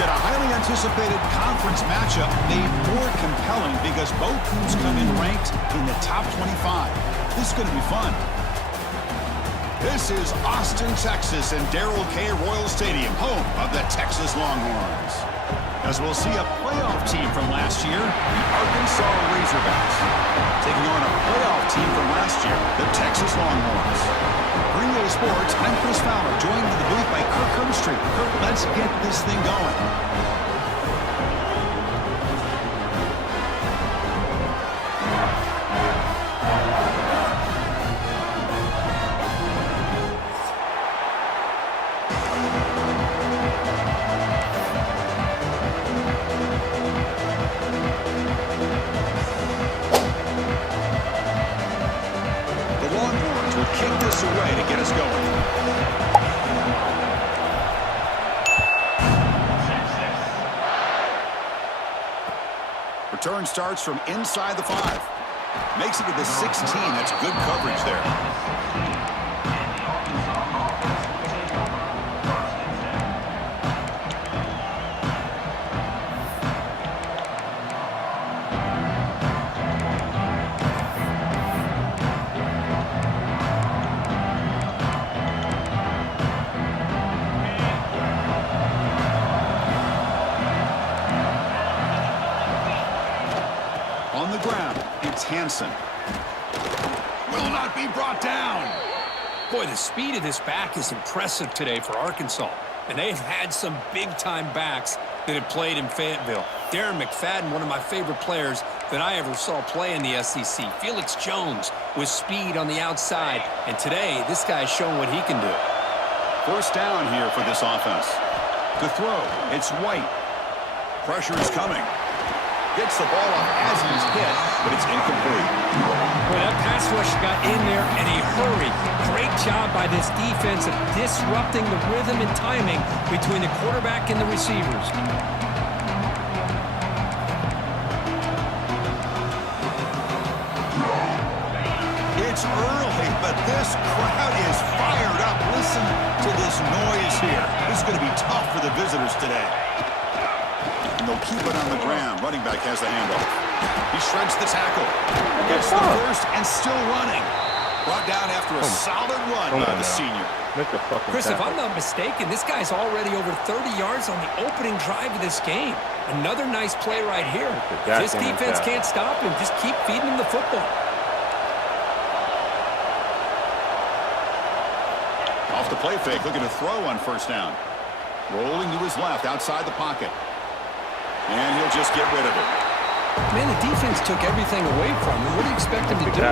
get a highly anticipated conference matchup made more compelling because both teams come in ranked in the top 25. This is going to be fun. This is Austin, Texas, and Darrell K. Royal Stadium, home of the Texas Longhorns. As we'll see a playoff team from last year, the Arkansas Razorbacks, taking on a playoff team from last year, the Texas Longhorns. Green Bay Sports, I'm Chris Fowler, joined in the booth by Kirk Herbstreit. Kirk, let's get this thing going. Away to get us going. Return starts from inside the 5. Makes it to the 16. That's good coverage there. Hansen will not be brought down. Boy, the speed of this back is impressive today for Arkansas. And they've had some big-time backs that have played in Fayetteville. Darren McFadden, one of my favorite players that I ever saw play in the SEC. Felix Jones with speed on the outside. And today, this guy's shown what he can do. First down here for this offense. To throw, it's White. Pressure is coming. Gets the ball up as he's hit, but it's incomplete. Well, that pass rush got in there in a hurry. Great job by this defense of disrupting the rhythm and timing between the quarterback and the receivers. It's early, but this crowd is fired up. Listen to this noise here. This is going to be tough for the visitors today. And they'll keep it on the ground. Running back has the handoff. He shreds the tackle. Gets the first and still running. Brought down after a solid run by the senior. Chris, if I'm not mistaken, this guy's already over 30 yards on the opening drive of this game. Another nice play right here. This defense can't stop him. Just keep feeding him the football. Off the play fake, looking to throw on first down. Rolling to his left, outside the pocket. And he'll just get rid of it. Man, the defense took everything away from him. What do you expect him to do?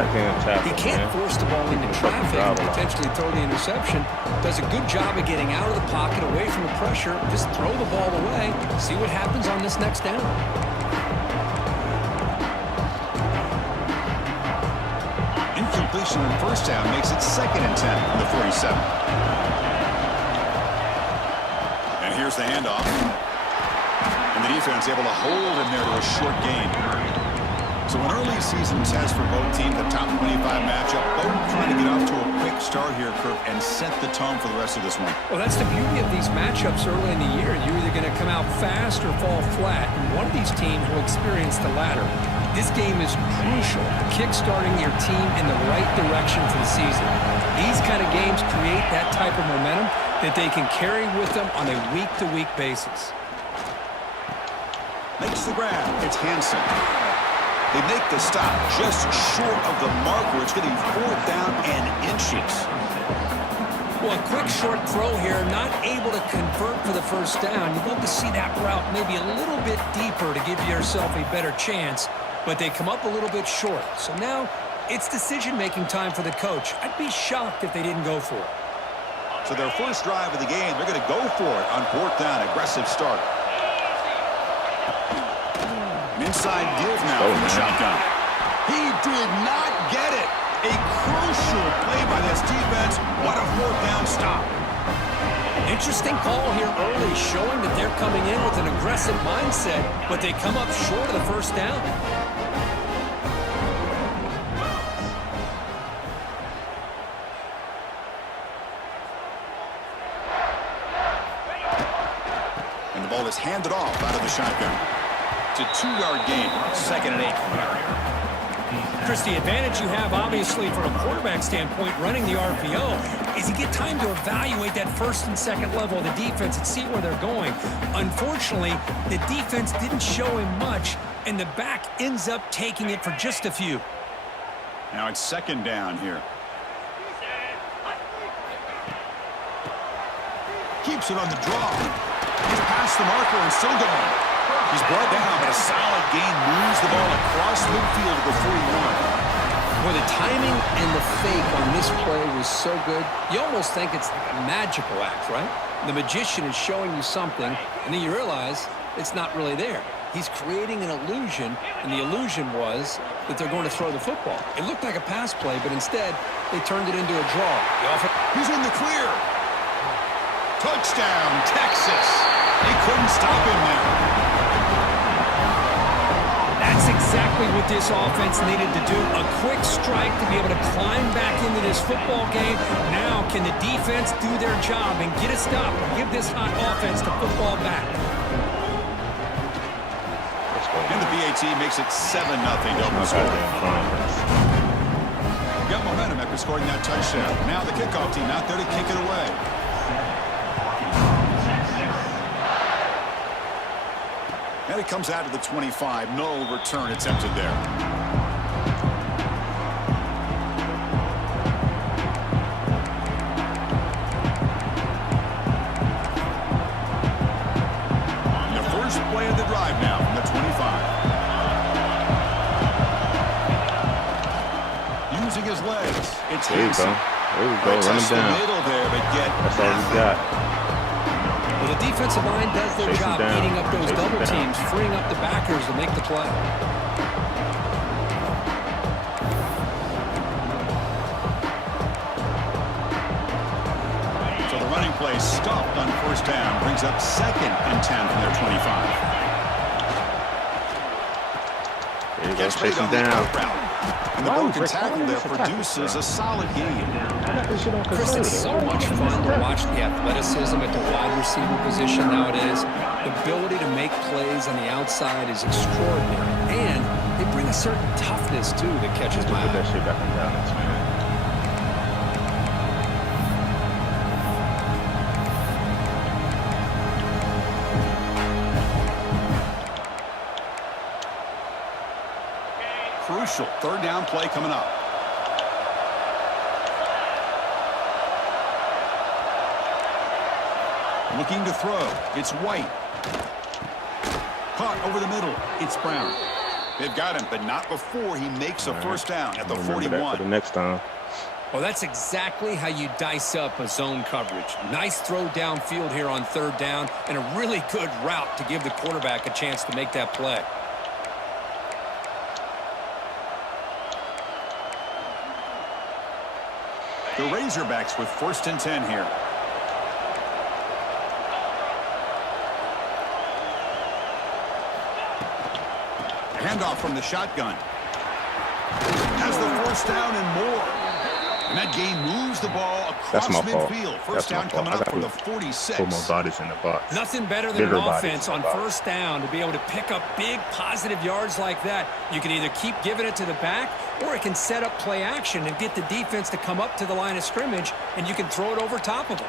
He can't force the ball into traffic and potentially throw the interception. Does a good job of getting out of the pocket, away from the pressure. Just throw the ball away. See what happens on this next down. Incompletion on first down makes it 2nd and 10 on the 47. And here's the handoff. And the defense able to hold him there to a short gain. So an early season test for both teams, the top 25 matchup. Both trying to get off to a quick start here, Kirk, and set the tone for the rest of this one. Well, that's the beauty of these matchups early in the year. You're either going to come out fast or fall flat. And one of these teams will experience the latter. This game is crucial for kick-starting your team in the right direction for the season. These kind of games create that type of momentum that they can carry with them on a week-to-week basis. Makes the grab. It's Hansen. They make the stop just short of the marker. It's going to be 4th down and inches. Well, a quick short throw here, not able to convert for the first down. You'd love to see that route maybe a little bit deeper to give yourself a better chance, but they come up a little bit short. So now it's decision-making time for the coach. I'd be shocked if they didn't go for it. So their first drive of the game, they're going to go for it on 4th down. Aggressive start. Inside deals now from the shotgun. He did not get it. A crucial play by this defense. What a 4th down stop. Interesting call here early, showing that they're coming in with an aggressive mindset, but they come up short of the first down. ball is handed off out of the shotgun. It's a 2-yard gain, 2nd and 8. Chris, the advantage you have, obviously, from a quarterback standpoint, running the RPO, is you get time to evaluate that first and second level of the defense and see where they're going. Unfortunately, the defense didn't show him much, and the back ends up taking it for just a few. Now it's 2nd down here. Keeps it on the draw. He's past the marker and still going. He's brought down, but a solid gain moves the ball across midfield to the 41. Well, the timing and the fake on this play was so good, you almost think it's like a magical act, right? The magician is showing you something, and then you realize it's not really there. He's creating an illusion, and the illusion was that they're going to throw the football. It looked like a pass play, but instead, they turned it into a draw. He's in the clear. Touchdown, Texas. They couldn't stop him there. That's exactly what this offense needed to do. A quick strike to be able to climb back into this football game. Now, can the defense do their job and get a stop and give this hot offense the football back? And the BAT makes it 7-0 double score. Got momentum after scoring that touchdown. Now the kickoff team out there to kick it away. And it comes out to the 25. No return attempted there. And the first play of the drive now from the 25. Using his legs. It's there you go. There you go. Run him down. That's all we got. Well, the defensive line does their job eating up those double teams, freeing up the backers to make the play. So the running play stopped on 1st down, brings up 2nd and 10 from their 25. There you go, chase him down. And the broken tackle there produces a solid game. Chris, it's so much fun to watch the athleticism at the wide receiver position nowadays. The ability to make plays on the outside is extraordinary. And they bring a certain toughness, too, that catches my eye. Put that shit back in balance, man. Crucial 3rd down play coming up. Looking to throw. It's White. Caught over the middle. It's Brown. They've got him, but not before he makes a 1st down at the 41. That for the next time. Well, that's exactly how you dice up a zone coverage. Nice throw downfield here on 3rd down, and a really good route to give the quarterback a chance to make that play. The Razorbacks with 1st and 10 here. Handoff from the shotgun. Has the 1st down and more. And that game moves the ball across midfield. 1st down coming up from the 46. Put more bodies in the box. Nothing better than an offense on 1st down to be able to pick up big positive yards like that. You can either keep giving it to the back, or it can set up play action and get the defense to come up to the line of scrimmage, and you can throw it over top of them.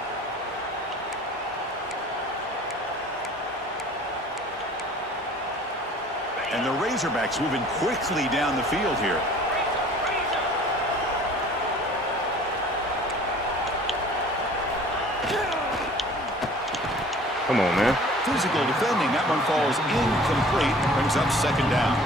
And the Razorbacks moving quickly down the field here. Come on, man. Physical defending. That one falls incomplete. Brings up 2nd down.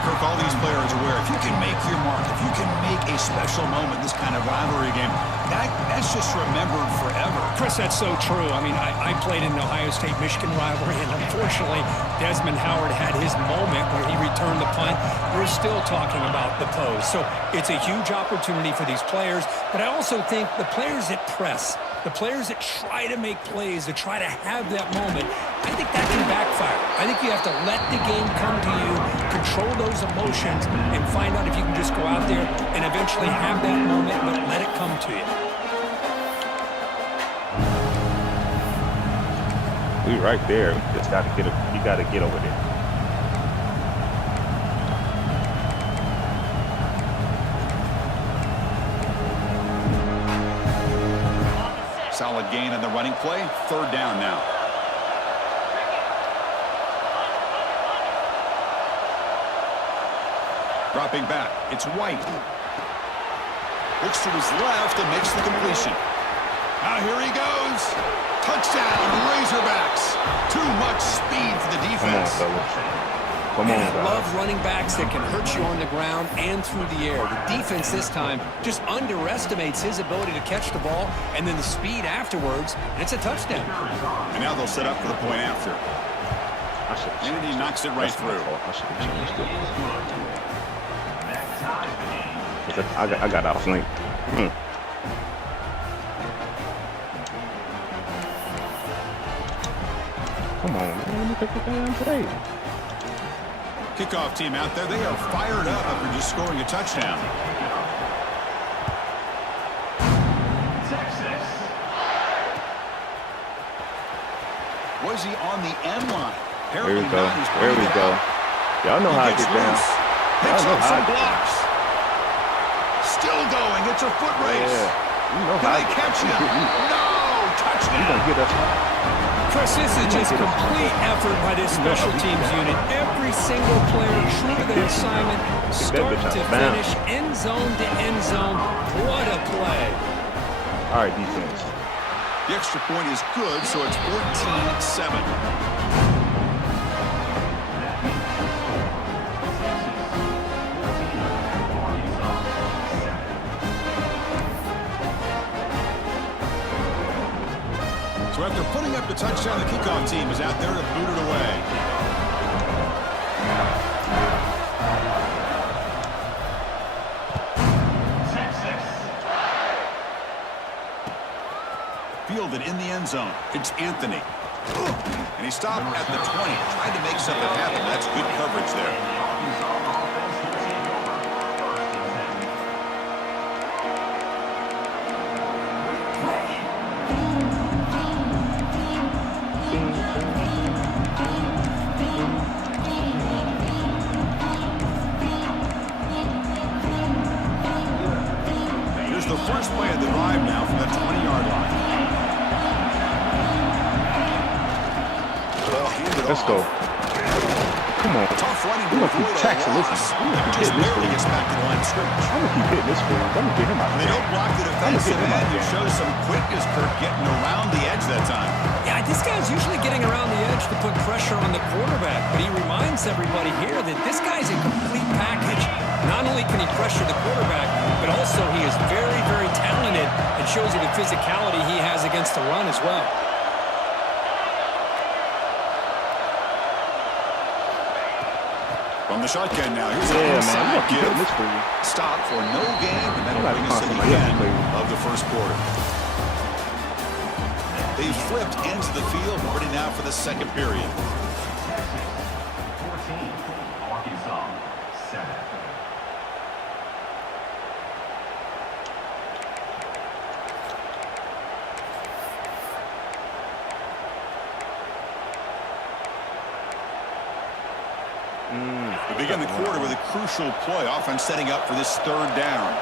Kirk, all these players are aware, if you can make your mark, if you can make a special moment, this kind of rivalry game, that's just remembered forever. Chris, that's so true. I mean, I played in the Ohio State-Michigan rivalry, and unfortunately, Desmond Howard had his moment where he returned the punt. We're still talking about the pose. So it's a huge opportunity for these players, but I also think the players that press, the players that try to make plays, that try to have that moment, I think that can backfire. I think you have to let the game come to you, control those emotions, and find out if you can just go out there and eventually have that moment, but let it come to you. We right there. We just got to get. You got to get over there. Solid gain on the running play. 3rd down now. Dropping back. It's White. Looks to his left and makes the completion. Now here he goes. Touchdown, Razorbacks. Too much speed for the defense. Come on, fellas. Come on, I guys. love running backs that can hurt you on the ground and through the air. The defense this time just underestimates his ability to catch the ball and then the speed afterwards, and it's a touchdown. And now they'll set up for the point after. And he knocks it right through. I should have changed it. I got outflanked. Come on, man. Let me take the damn play. Kickoff team out there. They are fired up after just scoring a touchdown. Was he on the end line? There we go. There we go. Y'all know how to get down. Picks up some blocks. Still going. It's a foot race. Yeah. You know Can how they catch him? No! Touchdown. You gonna get us. Chris, this is just complete effort by this special teams unit. Every single player true to their assignment, start to finish, end zone to end zone. What a play. All right, defense. The extra point is good, so it's 14-7. So after putting up the touchdown, the kickoff team is out there to boot it away. Fielded in the end zone. It's Anthony. And he stopped at the 20. Tried to make something happen. That's good coverage there. The first play of the drive now from the 20-yard line. Well, let's go. Come on. Tough running. We're going to keep taxing this one. Just barely gets back to the line of scrimmage. I'm going to keep hitting this fool. I'm going to get him out. They don't block the defensive end. It shows some quickness, Kirk, getting around the edge that time. Yeah, this guy's usually getting around the edge to put pressure on the quarterback, but he reminds everybody here that this guy's a complete package. Not only can he pressure the quarterback, but also he is very, very talented and shows you the physicality he has against the run as well. From the shotgun now, here's an inside give. Stop for no gain, and that'll bring us to the end of the first quarter. They've flipped into the field, ready now for the second period. We begin the quarter with a crucial play. Offense setting up for this 3rd down.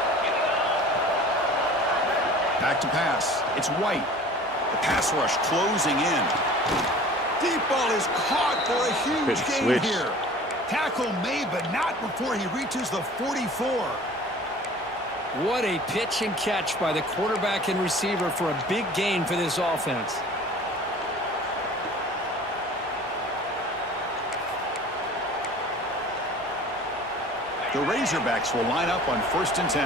Back to pass. It's White. The pass rush closing in. Deep ball is caught for a huge gain here. Tackle made, but not before he reaches the 44. What a pitch and catch by the quarterback and receiver for a big gain for this offense. The Razorbacks will line up on 1st and 10.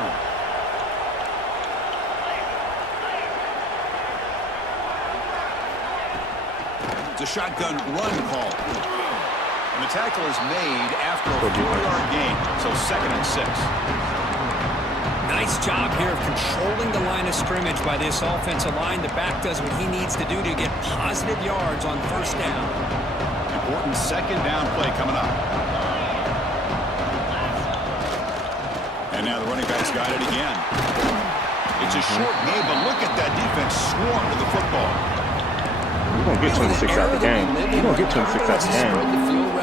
It's a shotgun run call. And the tackle is made after a 4-yard gain, so 2nd and 6. Nice job here of controlling the line of scrimmage by this offensive line. The back does what he needs to do to get positive yards on 1st down. Important 2nd down play coming up. And now the running back's got it again. It's a short game, but look at that defense swarm to the football. gonna get 26 out of the game. He's gonna get 26 out of the game.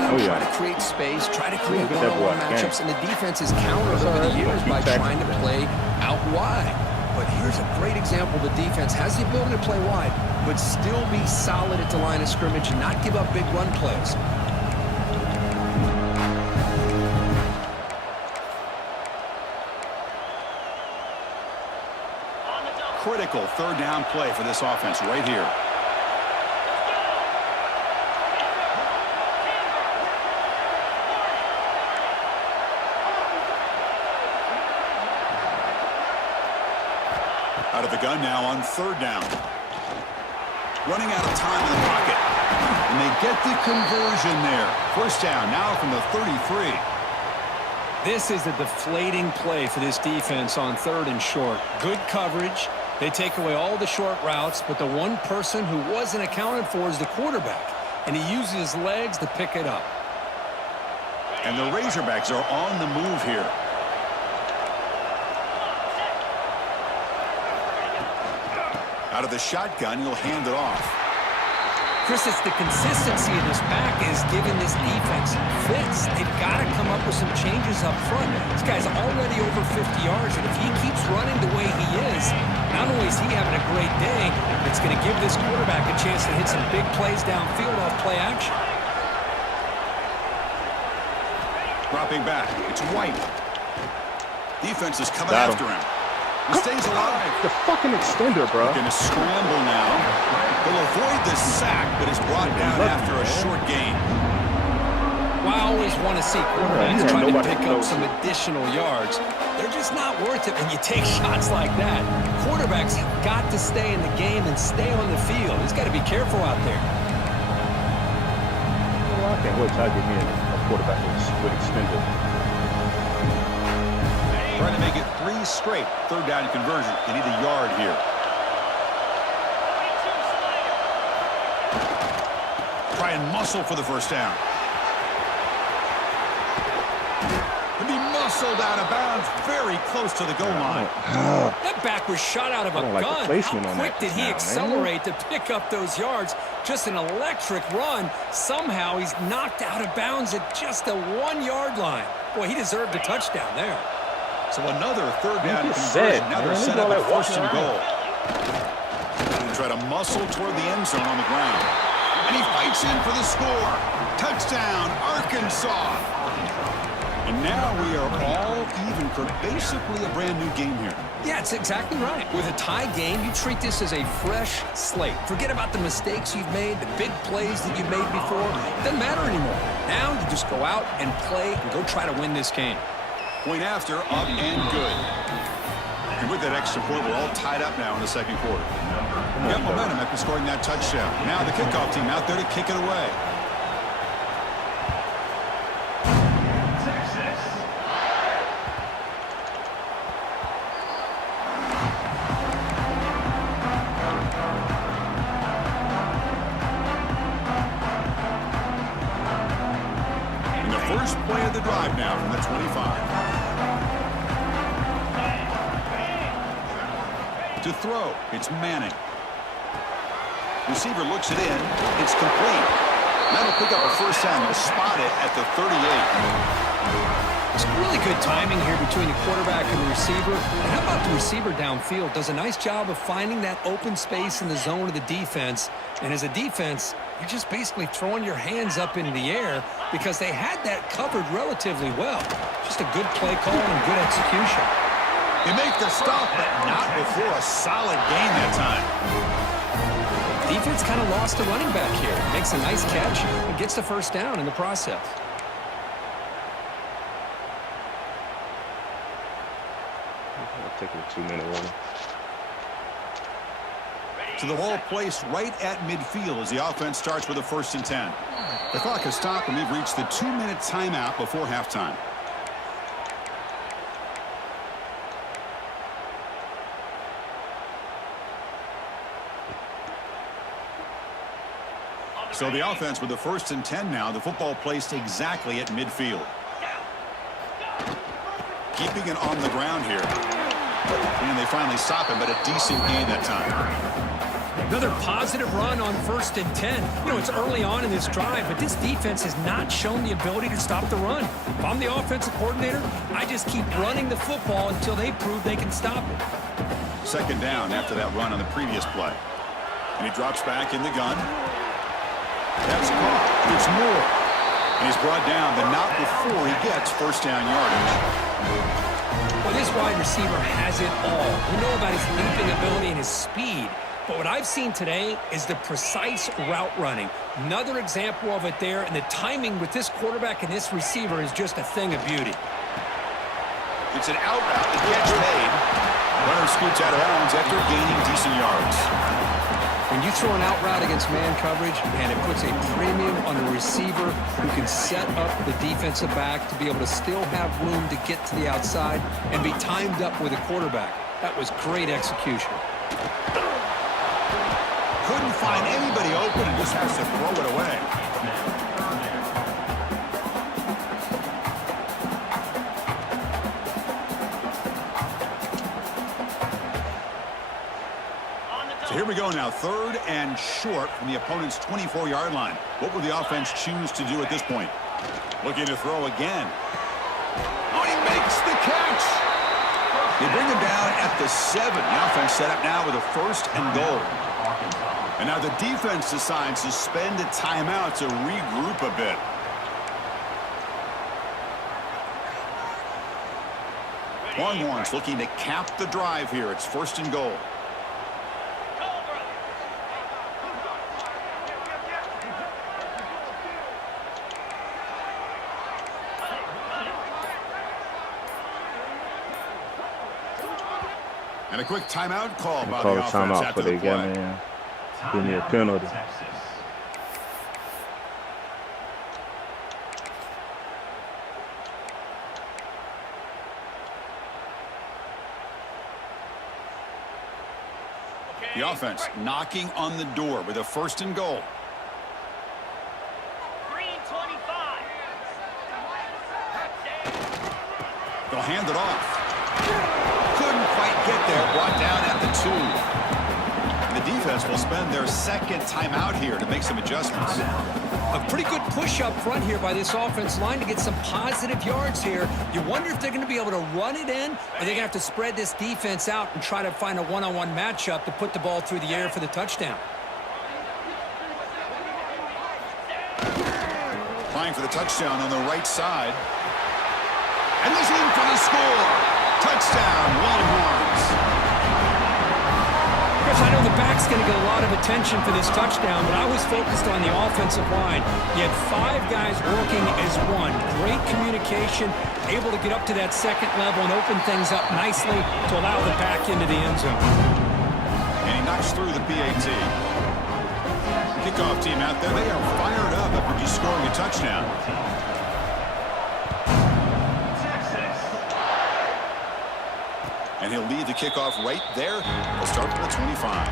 Oh yeah. Try to create space, try to create Get that boy one-on-one out of the matchups, and the defense is countered over the years by trying to play out wide. But here's a great example. The defense has the ability to play wide, but still be solid at the line of scrimmage and not give up big run plays. Critical third down play for this offense right here. Out of the gun now on third down. Running out of time in the pocket. And they get the conversion there. First down now from the 33. This is a deflating play for this defense on third and short. Good coverage. They take away all the short routes, but the one person who wasn't accounted for is the quarterback, and he uses his legs to pick it up. And the Razorbacks are on the move here. Out of the shotgun, he'll hand it off. Chris, it's the consistency of this pack is giving this defense fits. They've got to come up with some changes up front. This guy's already over 50 yards, and if he keeps running the way he is, not only is he having a great day, it's going to give this quarterback a chance to hit some big plays downfield off play action. Dropping back. It's White. Defense is coming after him. He stays alive. The fucking extender, bro. Going to scramble now. He'll avoid the sack, but is brought down after a short gain. Well, I always want to see quarterbacks try to pick up some additional yards. They're just not worth it when you take shots like that. Quarterbacks have got to stay in the game and stay on the field. He's got to be careful out there. Well, I can't wait till I get me a quarterback with extender. Trying to make it 3 straight. Third down conversion. They need a yard here. Try and muscle for the first down. To be muscled out of bounds, very close to the goal line. That backward shot out of a gun. How quick did he accelerate to pick up those yards? Just an electric run. Somehow he's knocked out of bounds at just the 1-yard line. Boy, he deserved a touchdown there. So another third down conversion. Now they're set up at first and goal. And try to muscle toward the end zone on the ground. And he fights in for the score. Touchdown, Arkansas. And now we are all even for basically a brand new game here. Yeah, it's exactly right. With a tie game, you treat this as a fresh slate. Forget about the mistakes you've made, the big plays that you've made before. It doesn't matter anymore. Now you just go out and play and go try to win this game. Point after, up and good. And with that extra point, we're all tied up now in the second quarter. Got momentum after scoring that touchdown. Now the kickoff team out there to kick it away. And the first play of the drive now from the 25. To throw, it's Manning. Receiver looks it in. It's complete. That'll pick up a first down. They'll spot it at the 38. It's really good timing here between the quarterback and the receiver. And how about the receiver downfield? Does a nice job of finding that open space in the zone of the defense. And as a defense, you're just basically throwing your hands up into the air because they had that covered relatively well. Just a good play call and good execution. You make the stop, but not before a solid gain that time. Defense kind of lost the running back here. Makes a nice catch and gets the first down in the process. I'll take a 2-minute warning. To the ball placed right at midfield as the offense starts with a 1st and 10. The clock has stopped and we've reached the 2-minute timeout before halftime. So the offense with the 1st and 10 now. The football placed exactly at midfield. Keeping it on the ground here. And they finally stop him, but a decent gain that time. Another positive run on 1st and 10. You know, it's early on in this drive, but this defense has not shown the ability to stop the run. If I'm the offensive coordinator, I just keep running the football until they prove they can stop it. 2nd down after that run on the previous play. And he drops back in the gun. That's caught. It's Moore. And he's brought down, but not before he gets 1st down yardage. Well, this wide receiver has it all. We know about his leaping ability and his speed. But what I've seen today is the precise route running. Another example of it there, and the timing with this quarterback and this receiver is just a thing of beauty. It's an out route. The catch made. Runner scoots out of bounds after gaining decent yards. When you throw an out route against man coverage, man, it puts a premium on a receiver who can set up the defensive back to be able to still have room to get to the outside and be timed up with a quarterback. That was great execution. Couldn't find anybody open and just has to throw it away. So here we go now, 3rd and short from the opponent's 24-yard line. What will the offense choose to do at this point? Looking to throw again. Oh, he makes the catch. They bring him down at the 7. The offense set up now with a 1st and goal. And now the defense decides to spend a timeout to regroup a bit. Longhorns looking to cap the drive here. It's 1st and goal. And a quick timeout call by the offense after the play. Give me a penalty. The offense knocking on the door with a 1st and goal. 3:25. They'll hand it off. Couldn't quite get there. Brought down at the 2. The defense will spend their 2nd timeout here to make some adjustments. A pretty good push up front here by this offense line to get some positive yards here. You wonder if they're going to be able to run it in, or they're going to have to spread this defense out and try to find a one-on-one matchup to put the ball through the air for the touchdown. Applying for the touchdown on the right side. And he's in for the score. Touchdown, Longhorns. Chris, I know the back's going to get a lot of attention for this touchdown, but I was focused on the offensive line. You had 5 guys working as one. Great communication, able to get up to that 2nd level and open things up nicely to allow the back into the end zone. And he knocks through the PAT. Kickoff team out there, they are fired up after just scoring a touchdown. And he'll lead the kickoff right there. He'll start at the 25.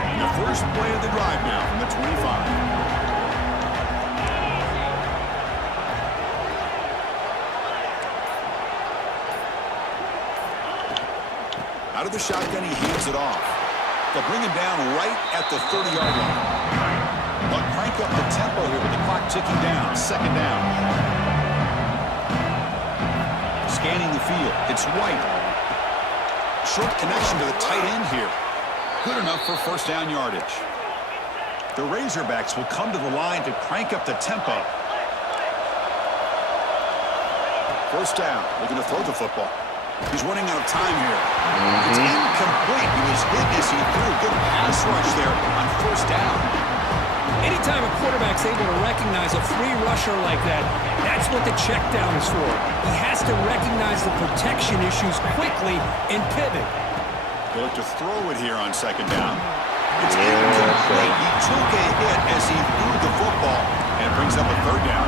And the first play of the drive now from the 25. Out of the shotgun, he hands it off. They'll bring him down right at the 30-yard line. But crank up the tempo here with the clock ticking down. 2nd down. Scanning the field. It's White. Short connection to the tight end here. Good enough for 1st down yardage. The Razorbacks will come to the line to crank up the tempo. 1st down. Looking to throw the football. He's running out of time here. It's incomplete. He was hit as he threw. Good pass rush there on 1st down. Anytime a quarterback's able to recognize a free rusher like that, that's what the check down is for. He has to recognize the protection issues quickly and pivot. They'll look to throw it here on 2nd down. It's incomplete. He took a hit as he threw the football, and it brings up a 3rd down.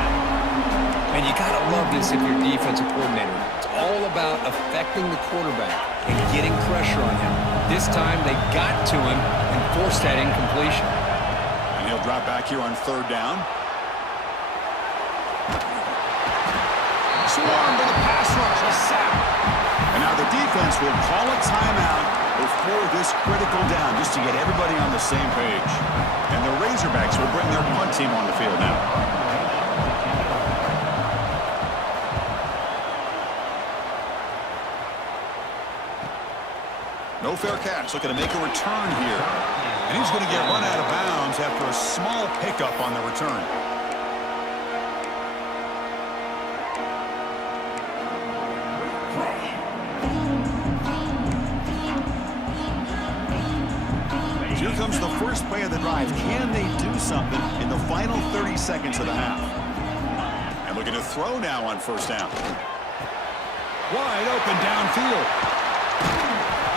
And you got to love this if you're defensive coordinator. It's all about affecting the quarterback and getting pressure on him. This time they got to him and forced that incompletion. And he'll drop back here on 3rd down. swarmed to the pass rush. A sack. And now the defense will call a timeout before this critical down, just to get everybody on the same page. And the Razorbacks will bring their punt team on the field now. No fair catch, looking to make a return here. And he's going to get run out of bounds after a small pickup on the return. Here comes the first play of the drive. Can they do something in the final 30 seconds of the half? And looking to throw now on first down. Wide open downfield.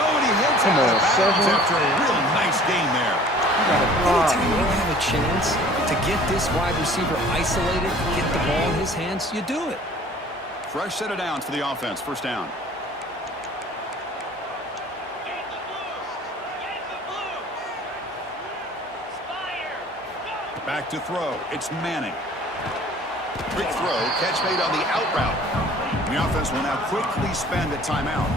Oh, and he hits out of bounds after a real nice gain there. Anytime you have a chance to get this wide receiver isolated, get the ball in his hands, you do it. Fresh set of downs for the offense. First down. Back to throw. It's Manning. Quick throw. Catch made on the out route. The offense will now quickly spend a timeout.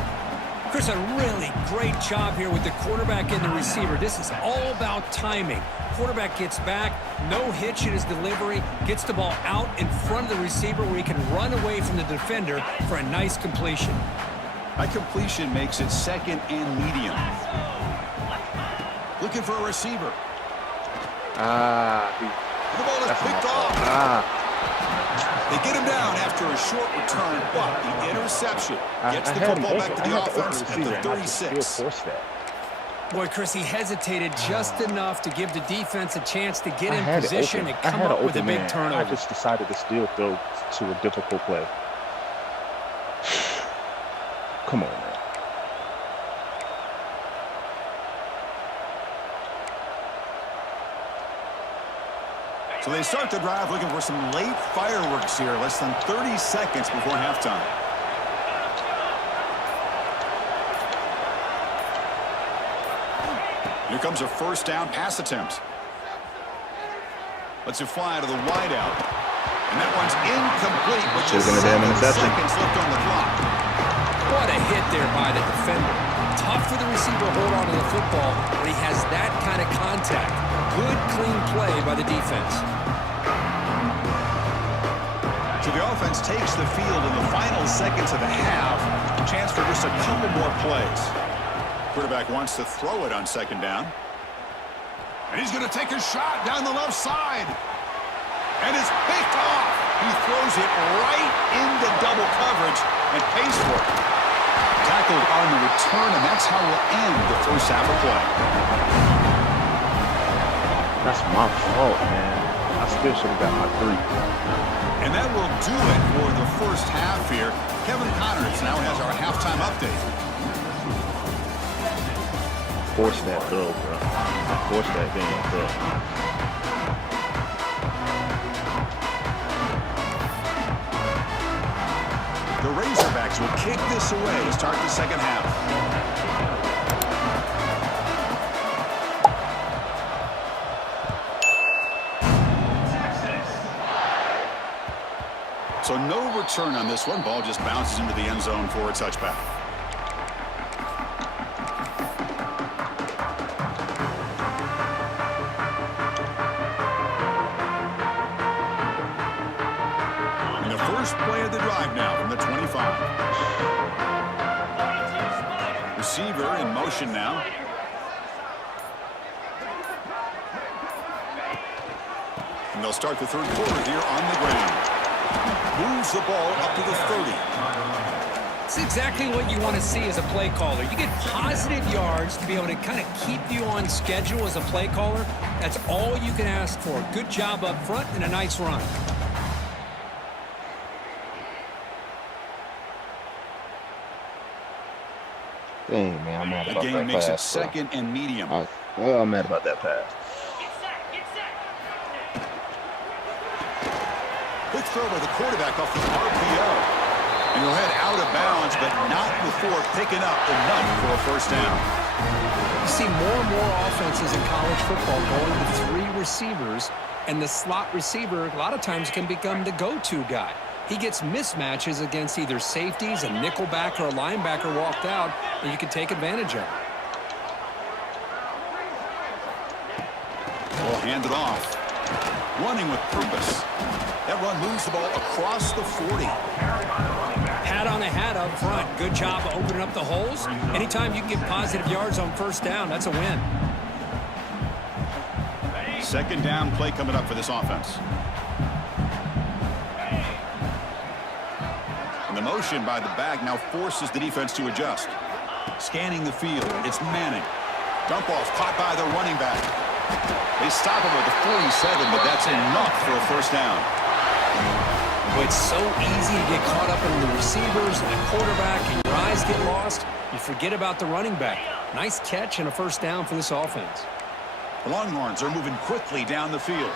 Chris, a really great job here with the quarterback and the receiver. This is all about timing. Quarterback gets back, no hitch in his delivery, gets the ball out in front of the receiver where he can run away from the defender for a nice completion. That completion makes it second and medium. Looking for a receiver. The ball is picked off. They get him down after a short return, but the interception gets the football back to the offense at the 36. Boy, Chris, he hesitated just enough to give the defense a chance to get in position and come up with a big turnover. I just decided to still throw to a difficult play. Come on, man. So they start the drive looking for some late fireworks here, less than 30 seconds before halftime. Here comes a first down pass attempt. Lets it fly to the wideout. And that one's incomplete with just 7 seconds left on the clock. What a hit there by the defender. Tough for the receiver to hold on to the football when he has that kind of contact. Good, clean play by the defense. So the offense takes the field in the final seconds of the half. A chance for just a couple more plays. Quarterback wants to throw it on second down. And he's going to take a shot down the left side. And it's picked off. He throws it right into double coverage and pays for it. Tackled on the return, and that's how we'll end the first half of play. That's my fault, man. I still should have got my 3. And that will do it for the first half here. Kevin Connors now has our halftime update. Force that throw, bro. Force that damn throw. The Razorbacks will kick this away to start the second half. So no return on this one. Ball just bounces into the end zone for a touchback. And the first play of the drive now from the 25. Receiver in motion now. And they'll start the third quarter here on the ground. Moves the ball up to the 30. It's exactly what you want to see as a play caller. You get positive yards to be able to kind of keep you on schedule as a play caller. That's all you can ask for. Good job up front and a nice run. Dang, man, I'm mad about that pass. The game makes it second and medium. I'm mad about that pass. Quick throw by the quarterback off the RPO. And he'll head out of bounds, but not before picking up enough for a first down. You see more and more offenses in college football going with 3 receivers, and the slot receiver a lot of times can become the go-to guy. he gets mismatches against either safeties, a nickelback, or a linebacker walked out, and you can take advantage of it. Ball handed off. Running with purpose. That run moves the ball across the 40. Hat on a hat up front. Good job of opening up the holes. Anytime you can get positive yards on first down, that's a win. Second down play coming up for this offense. And the motion by the back now forces the defense to adjust. Scanning the field. It's Manning. Dump off caught by the running back. They stop him at the 47, but that's enough for a first down. Well, it's so easy to get caught up in the receivers and the quarterback, and your eyes get lost. You forget about the running back. Nice catch and a first down for this offense. The Longhorns are moving quickly down the field.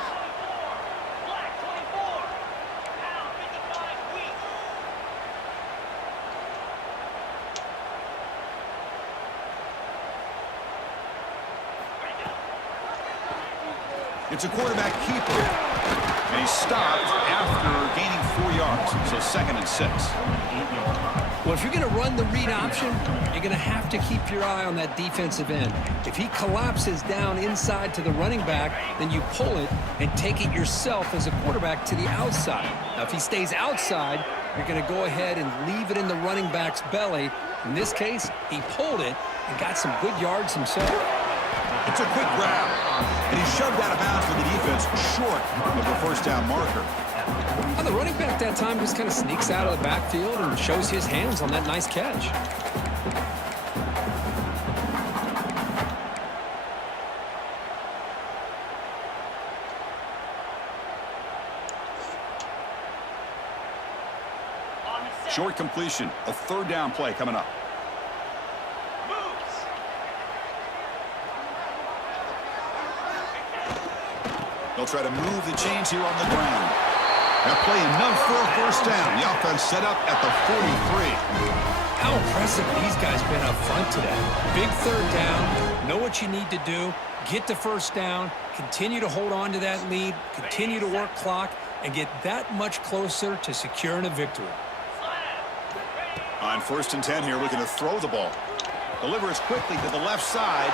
It's a quarterback keeper. And he's stopped after gaining 4 yards. So 2nd and 6. Well, if you're going to run the read option, you're going to have to keep your eye on that defensive end. If he collapses down inside to the running back, then you pull it and take it yourself as a quarterback to the outside. Now, if he stays outside, you're going to go ahead and leave it in the running back's belly. In this case, he pulled it and got some good yards himself. It's a quick grab, and he shoved out of bounds for the defense short of the first down marker. Well, the running back that time just kind of sneaks out of the backfield and shows his hands on that nice catch. Short completion, a 3rd down play coming up. They'll try to move the chains here on the ground. That play enough for a first down. The offense set up at the 43. How impressive these guys been up front today. Big 3rd down. Know what you need to do. Get the first down. Continue to hold on to that lead. Continue to work clock. And get that much closer to securing a victory. On 1st and 10 here, looking to throw the ball. Delivers quickly to the left side.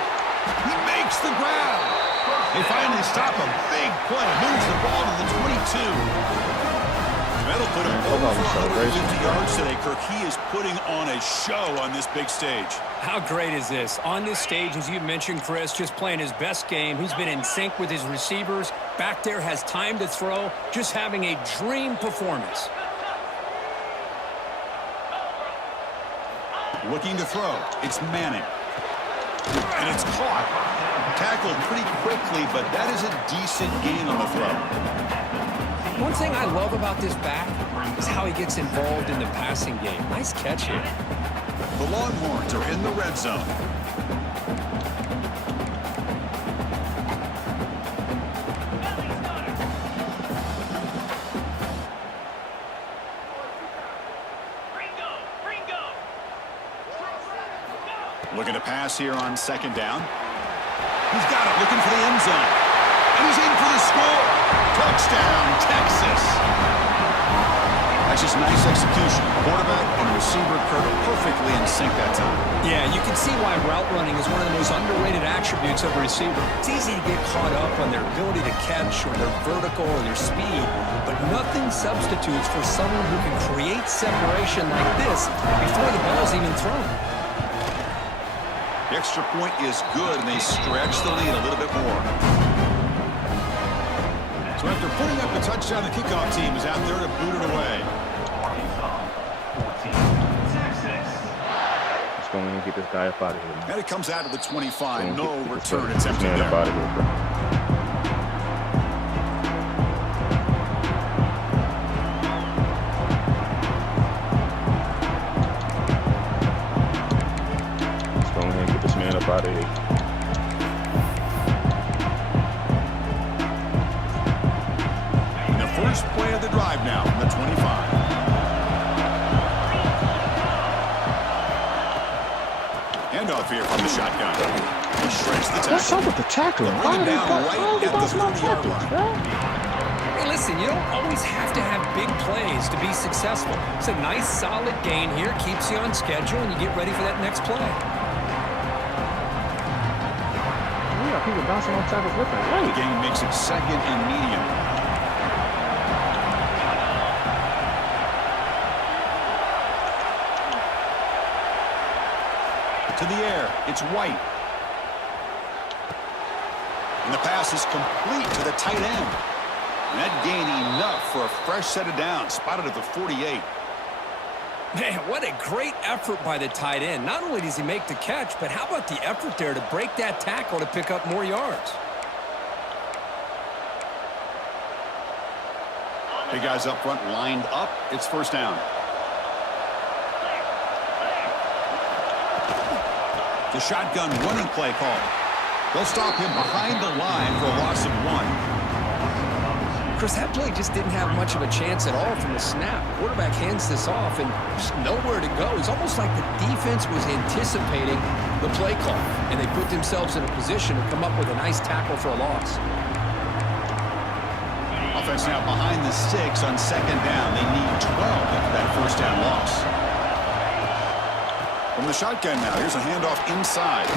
He makes the grab. They finally stop a big play. Moves the ball to the 22. That'll put him over 150 yards today, Kirk. He is putting on a show on this big stage. How great is this? On this stage, as you mentioned, Chris, just playing his best game. He's been in sync with his receivers. Back there has time to throw. Just having a dream performance. Looking to throw. It's Manning. And it's caught. Tackled pretty quickly, but that is a decent gain on the throw. One thing I love about this back is how he gets involved in the passing game. Nice catch here. The Longhorns are in the red zone. Looking to pass here on 2nd down. He's got it, looking for the end zone. And he's in for the score. Touchdown, Texas. That's just nice execution. Quarterback and receiver perfectly in sync that time. Yeah, you can see why route running is one of the most underrated attributes of a receiver. It's easy to get caught up on their ability to catch or their vertical or their speed, but nothing substitutes for someone who can create separation like this before the ball's even thrown. The extra point is good, and they stretch the lead a little bit more. So after putting up a touchdown, the kickoff team is out there to boot it away. Let's go in and get this guy up out of here, man. And it comes out of the 25. No return attempt there. Out of here. The first play of the drive now from the 25. Handoff here from the shotgun. He shreds the tackle. What's up with the tackling? Why are they both right at the 30-yard line? Hey, listen, listen, you don't always have to have big plays to be successful. It's a nice, solid gain here. Keeps you on schedule, and you get ready for that next play. Yeah, people bouncing on tackles with him. The game makes it 2nd and medium. To the air, it's White. And the pass is complete to the tight end. And that gained enough for a fresh set of downs, spotted at the 48. Man, what a great effort by the tight end. Not only does he make the catch, but how about the effort there to break that tackle to pick up more yards? Big guys up front lined up. It's first down. The shotgun running play call. They'll stop him behind the line for a loss of 1. Chris, that play just didn't have much of a chance at all from the snap. Quarterback hands this off and just nowhere to go. It's almost like the defense was anticipating the play call, and they put themselves in a position to come up with a nice tackle for a loss. Offense now behind the 6 on 2nd down. They need 12 after that first down loss. From the shotgun now, here's a handoff inside.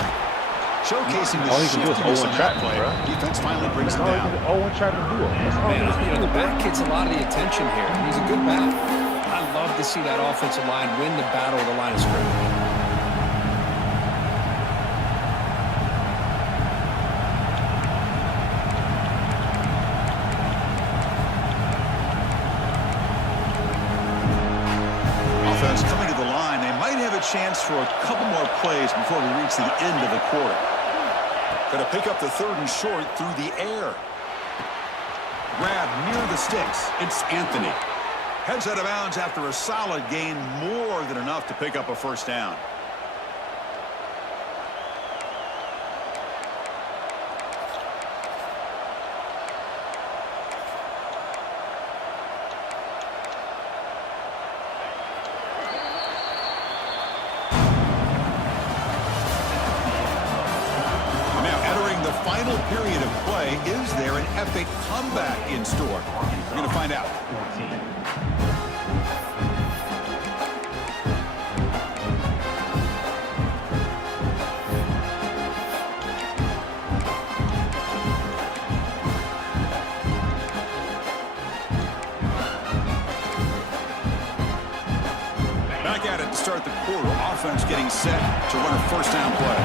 Showcasing the shiftiness of that play. Defense finally brings it down. Man, the back gets a lot of the attention here. He's a good back. I love to see that offensive line win the battle of the line of scrimmage. Offense coming to the line. They might have a chance for a couple more plays before we reach the end of the quarter. Going to pick up the 3rd and short through the air. Grab near the sticks. It's Anthony. Heads out of bounds after a solid gain, more than enough to pick up a first down. Final period of play. Is there an epic comeback in store? We're going to find out. Back at it to start the quarter. Offense getting set to run a first down play.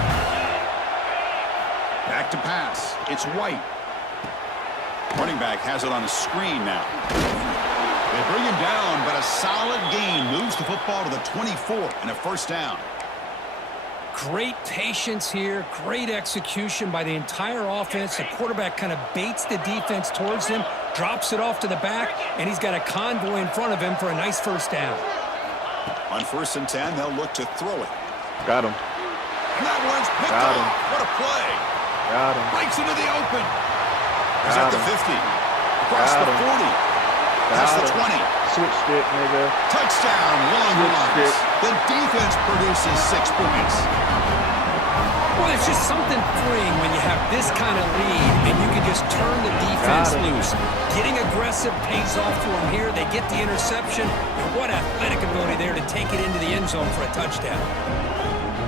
Back to pass. It's White. Running back has it on a screen now. They bring him down, but a solid gain moves the football to the 24 and a first down. Great patience here. Great execution by the entire offense. The quarterback kind of baits the defense towards him, drops it off to the back, and he's got a convoy in front of him for a nice first down. On 1st and 10, they'll look to throw it. Got him. And that one's picked off. What a play. Got him. Breaks into the open. He's at the 50. Across the 40. Past the 20. Switch stick, nigga. Touchdown, long runs. The defense produces 6 points. Well, it's just something freeing when you have this kind of lead and you can just turn the defense loose. Getting aggressive pays off for them here. They get the interception. And what athletic ability there to take it into the end zone for a touchdown.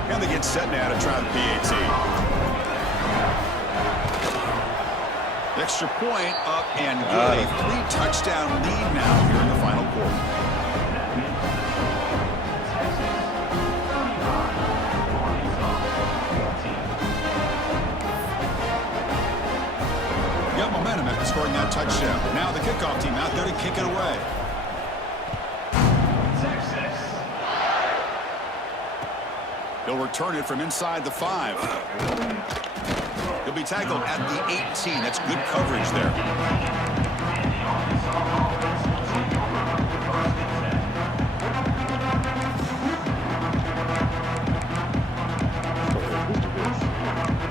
And they get set now to try the PAT. Extra point up and good. A 3-touchdown lead now here in the final quarter. Got momentum after scoring that touchdown. Now the kickoff team out there to kick it away. He'll return it from inside the 5. He'll be tackled at the 18. That's good coverage there.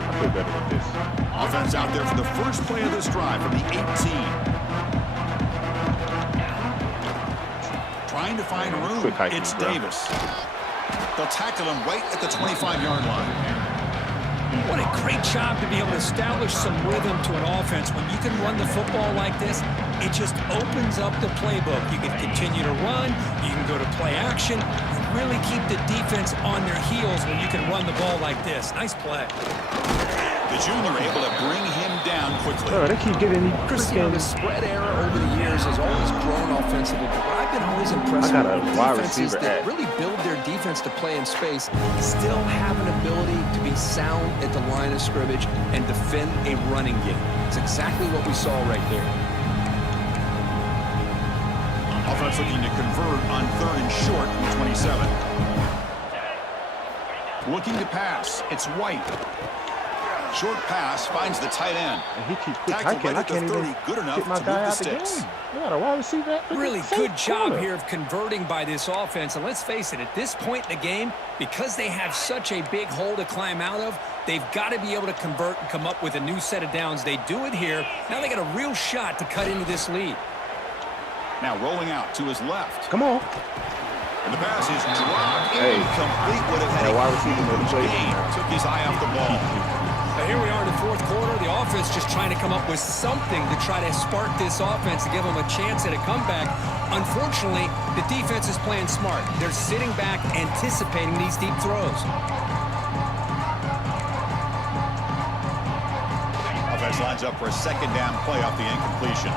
I feel better with this. Offense out there for the first play of this drive from the 18. Trying to find room. It's Davis. They'll tackle him right at the 25-yard line. What a great job to be able to establish some rhythm to an offense. When you can run the football like this, it just opens up the playbook. You can continue to run. You can go to play action. You really keep the defense on their heels when you can run the ball like this. Nice play. The junior able to bring him down quickly. Oh, they keep getting these. Christian, the spread error over the years has always grown offensively, but I've been always impressed with defenses that really build their defense to play in space, still have an ability to be sound at the line of scrimmage and defend a running game. It's exactly what we saw right there. Offense looking to convert on 3rd and short from the 27. Looking to pass. It's White. Short pass finds the tight end. And he keeps I can't even good enough get my to guy move the out sticks. the game. Yeah, why receiver? Really good job here of converting by this offense. And let's face it, at this point in the game, because they have such a big hole to climb out of, they've got to be able to convert and come up with a new set of downs. They do it here. Now they got a real shot to cut into this lead. Now rolling out to his left. Come on. And the pass is dropped. Incomplete. Would have had wide receiver took his eye off the ball. Now here we are in the 4th quarter. The offense just trying to come up with something to try to spark this offense to give them a chance at a comeback. Unfortunately, the defense is playing smart. They're sitting back, anticipating these deep throws. Offense lines up for a 2nd down play off the incompletion.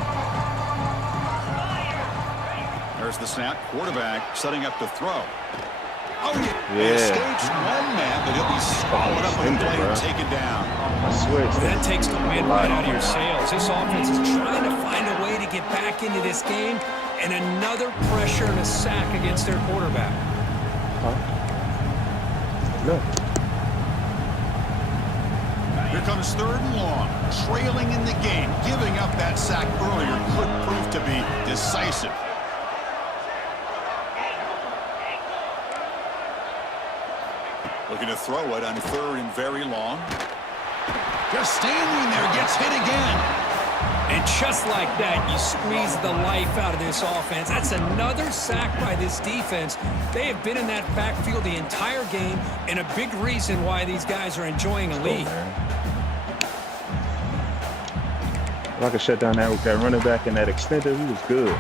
There's the snap. Quarterback setting up to throw. Oh, yeah. Escapes one man, but he'll be swallowed up with a play and taken down. I swear that takes the wind right out of your sails. This offense is trying to find a way to get back into this game, and another pressure and a sack against their quarterback. No. Here comes 3rd and long. Trailing in the game. Giving up that sack earlier could prove to be decisive. Looking to throw it on 3rd and very long. Just standing there, gets hit again. And just like that, you squeeze the life out of this offense. That's another sack by this defense. They have been in that backfield the entire game, and a big reason why these guys are enjoying a lead. If I could shut down that running back and that extender, he was good.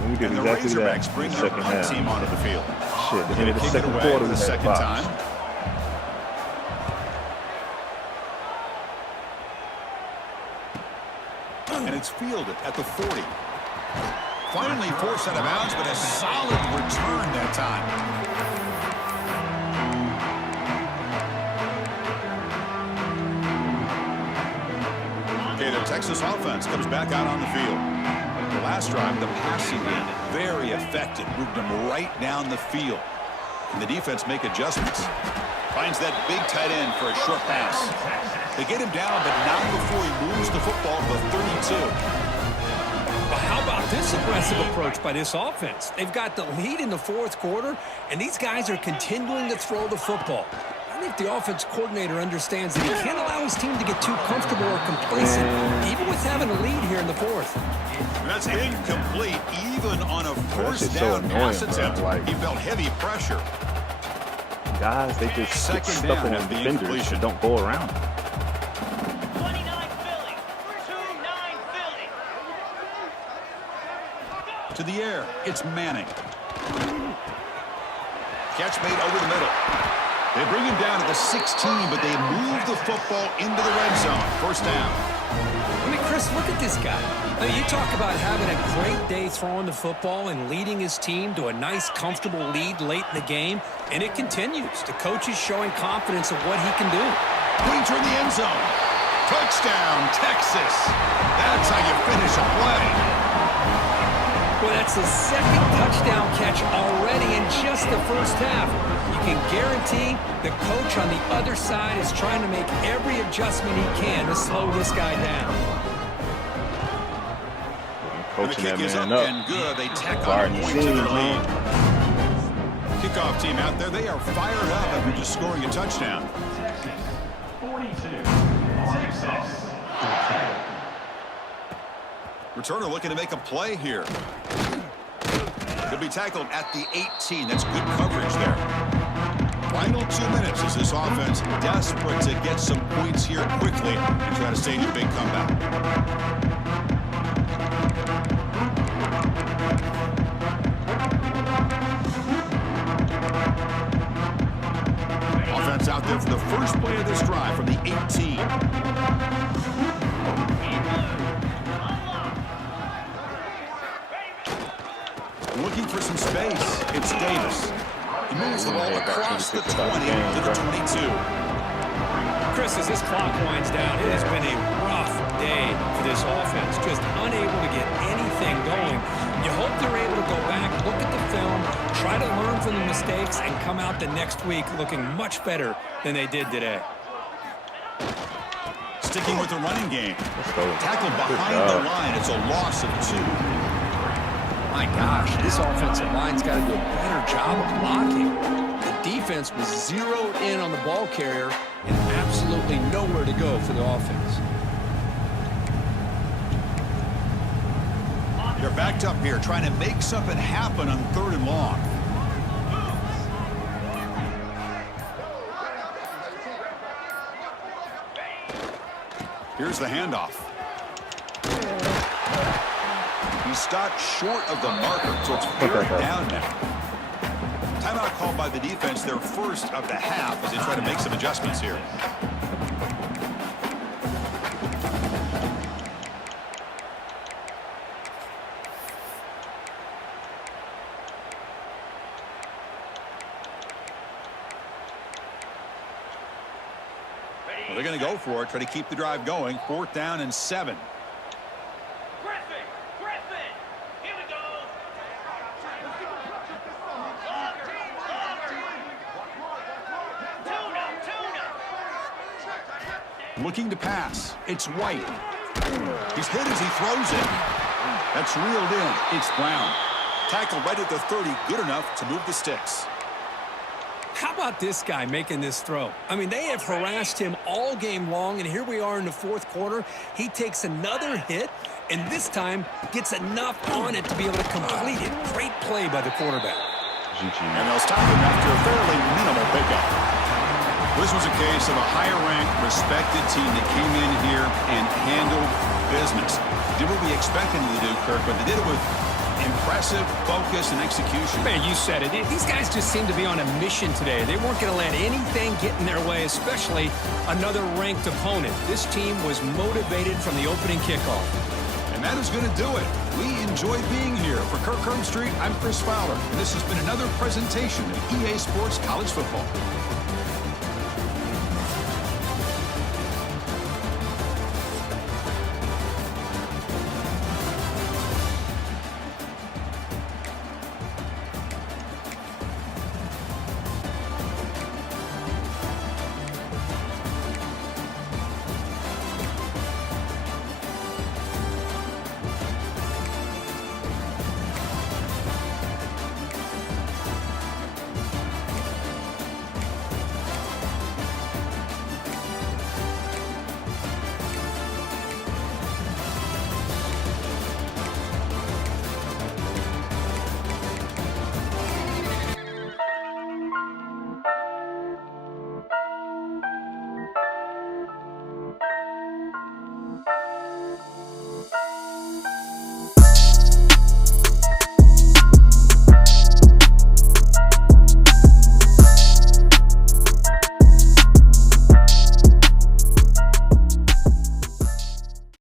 And we did and exactly the that Razorbacks bring in the their second punt half. team onto the field. Shit, the end of the 2nd quarter, we the had 2nd time. And it's fielded at the 40. Finally forced out of bounds, but a solid return that time. Okay, the Texas offense comes back out on the field. The last drive, the passing game, very effective. Moved them right down the field. And the defense make adjustments. Finds that big tight end for a short pass. They get him down, but not before he moves the football to the 32. Well, how about this aggressive approach by this offense? They've got the lead in the 4th quarter, and these guys are continuing to throw the football. I think the offense coordinator understands that he can't allow his team to get too comfortable or complacent, even with having a lead here in the 4th. That's incomplete, even on a 1st down pass attempt. He felt heavy pressure. Guys, they just get stuck in the defenders and don't go around. 29 Philly. 2-9 Philly. To the air, it's Manning. Catch made over the middle. They bring him down at the 16, but they move the football into the red zone. 1st down. I mean, Chris, look at this guy. I mean, you talk about having a great day throwing the football and leading his team to a nice, comfortable lead late in the game, and it continues. The coach is showing confidence of what he can do. Putting toward the end zone. Touchdown, Texas. That's how you finish a play. Well, that's his 2nd touchdown catch already in just the 1st half. You can guarantee the coach on the other side is trying to make every adjustment he can to slow this guy down. And the kick is up and good. They tack on a point to their lead. Kickoff team out there, they are fired up after just scoring a touchdown. 42. Texas. Returner looking to make a play here. Could be tackled at the 18. That's good coverage there. Final 2 minutes as this offense desperate to get some points here quickly and try to stage a big comeback. Offense out there for the first play of this drive from the 18. Looking for some space. It's Davis. He moves the ball across the 20 to the 22. Chris, as this clock winds down, it has been a rough day for this offense. Just unable to get anything going. You hope they're able to go back, look at the film, try to learn from the mistakes, and come out the next week looking much better than they did today. Sticking with the running game. Tackled behind the line. It's a loss of 2. My gosh, this offensive line's got to do a better job of blocking. The defense was zeroed in on the ball carrier and absolutely nowhere to go for the offense. They're backed up here trying to make something happen on 3rd and long. Here's the handoff. He stopped short of the marker, so it's 4th down now. Timeout called by the defense, their first of the half, as they try to make some adjustments here. Well, they're going to go for it, try to keep the drive going. 4th down and 7. Looking to pass. It's White. He's hit as he throws it. That's reeled in. It's Brown. Tackle right at the 30. Good enough to move the sticks. How about this guy making this throw? I mean, they have harassed him all game long, and here we are in the 4th quarter. He takes another hit, and this time gets enough on it to be able to complete it. Great play by the quarterback. And they'll stop him after a fairly minimal pickup. This was a case of a higher-ranked, respected team that came in here and handled business. Did what we expected them to do, Kirk, but they did it with impressive focus and execution. Man, you said it. These guys just seem to be on a mission today. They weren't going to let anything get in their way, especially another ranked opponent. This team was motivated from the opening kickoff. And that is going to do it. We enjoy being here. For Kirk Street, I'm Chris Fowler, and this has been another presentation of EA Sports College Football.